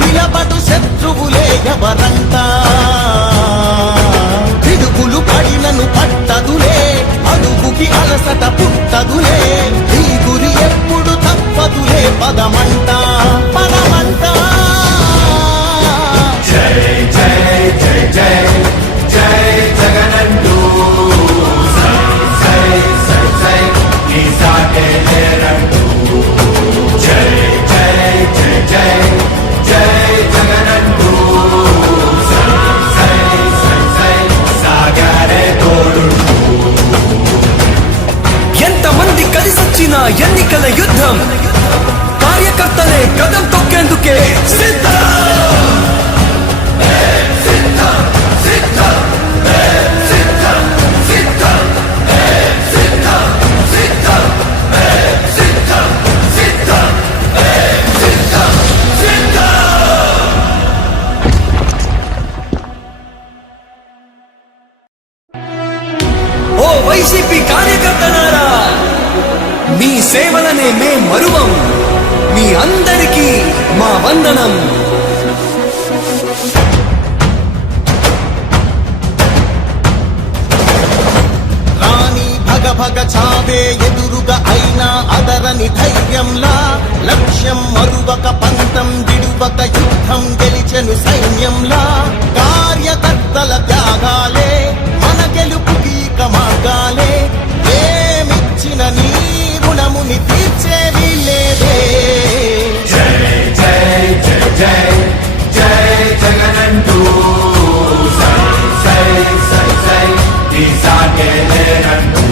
నిలబడు శత్రువులే ఎవరంట పిడుగులు పడినను పట్టదులే అడుగుకి అలసట పుట్టదులే ఈ గురి ఎప్పుడు తప్పదులే పదమంట పదమంట జై జై జై జై జై జగనంటూ సై సై సై సై నీ సాటే లేరంటూ జై జై జై జై జై జగనంటూ సై సై సై సై సాగరే తోడుంటూ ఎంతమంది కలిసొచ్చిన ఎన్నికల యుద్ధం కార్యకర్తలే కదం తొక్కేందుకే సిద్ధం ఓ వైసీపీ కార్యకర్తలారా మీ సేవలనే మే మరువం మీ అందరికీ మా వందనం రాణి భగ భగ చావే ఎదురుగా అయినా అదరని ధైర్యంలా లక్ష్యం మరువక పంతం విడువక యుద్ధం గెలిచెను సైన్యంలా కార్యకర్తల త్యాగాలే మన గెలుపుకి మార్గాలే ఏమిచ్చిన నీ రుణముని తీర్చేది లేదే జై జై జై జై జై జగనంటూ సై సై సై సై నీ సాటే లేరంటూ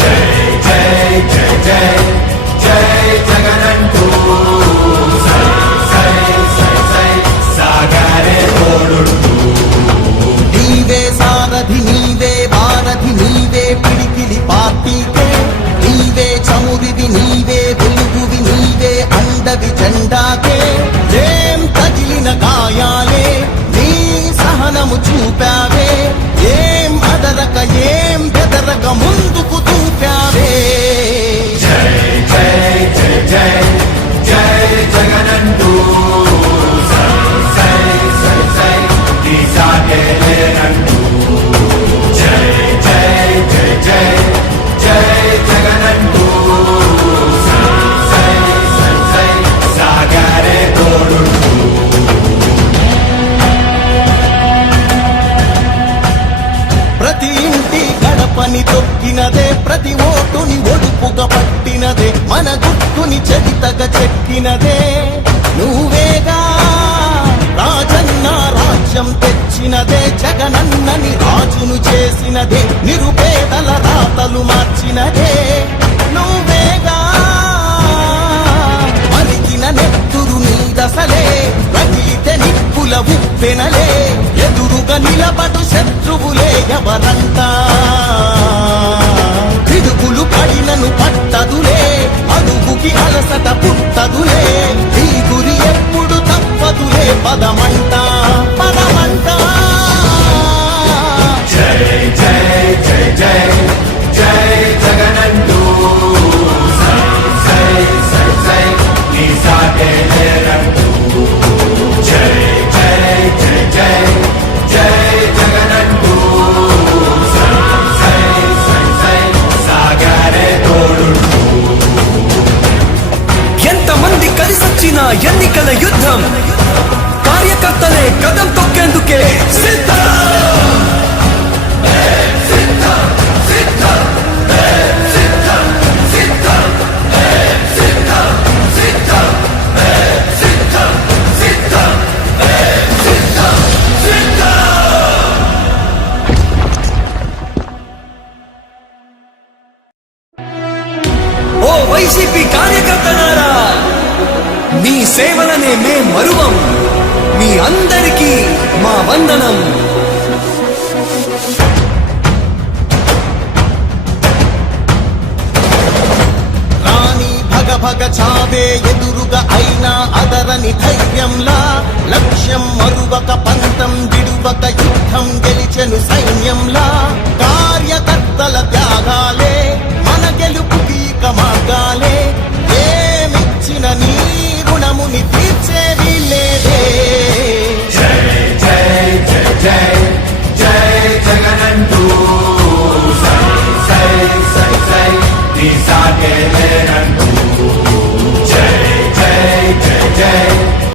జై జై జై జై జై జగనంటూ సై సై సై సై సాగరే తోడుంటూ నీవే సారథి నీవే వారధి నీవే పిడికిలి పార్టీకే నీవే చమురివి నీవే వెలుగువి నీవే అండవి జెండాకే ఏం తగిలిన గాయాలే నీ సహనము చూపావే ఏం అదరక ఏం బెదరక ముందుకు దూపావే జై జై జై జై జై జగనంటూ సై సై సై సై నీ సాటే లేరంటూ జై జై జై జై జై జగనంటూ సై సై సై సై సాగరే తోడుంటూ ప్రతి ఇంటి గడపని తొక్కినదే ప్రతి ఓటుని ఒడుపుగా పట్టినదే మన గుట్టుని చరితగా చెక్కినదే నువ్వేగా రాజన్న రాజ్యం తెచ్చినదే జగనన్నని రాజును చేసినదే నిరుపేదల రాతలు మార్చినదే నువ్వేగా మరిగిన నెత్తురు నీ దశలే రగిలితే నిప్పుల ఉప్పెనలే ఎదురుగా నిలబడు శత్రువులే ఎవరంట పిడుగులు పడినను పట్టదులే అడుగుకి అలసట పుట్టదులే ఈ గురి ఎప్పుడు తప్పదులే పదమంట పదమంట జై జై జై జై జై జగనంటూ సై సై సై సై నీ సాటే లేరంటూ జై జై జై జై జై జగనంటూ సై సై సై సై సాగరే తోడుంటూ ఎంతమంది కలిసొచ్చిన ఎన్నికల యుద్ధం కార్యకర్తలే కదం తొక్కేందుకే సిద్ధం ఓ వైసీపీ కార్యకర్తలారా మీ సేవలనే మే మరువం మీ అందరికీ మా వందనం రాణి భగ భగ చావే ఎదురుగా అయినా అదరని ధైర్యంలా లక్ష్యం మరువక పంతం విడువక యుద్ధం గెలిచెను సైన్యంలా కార్యకర్తల త్యాగాలే మన గెలుపుకి మార్గాలే ఏమిచ్చిన నీ రుణముని తీర్చేది లే జై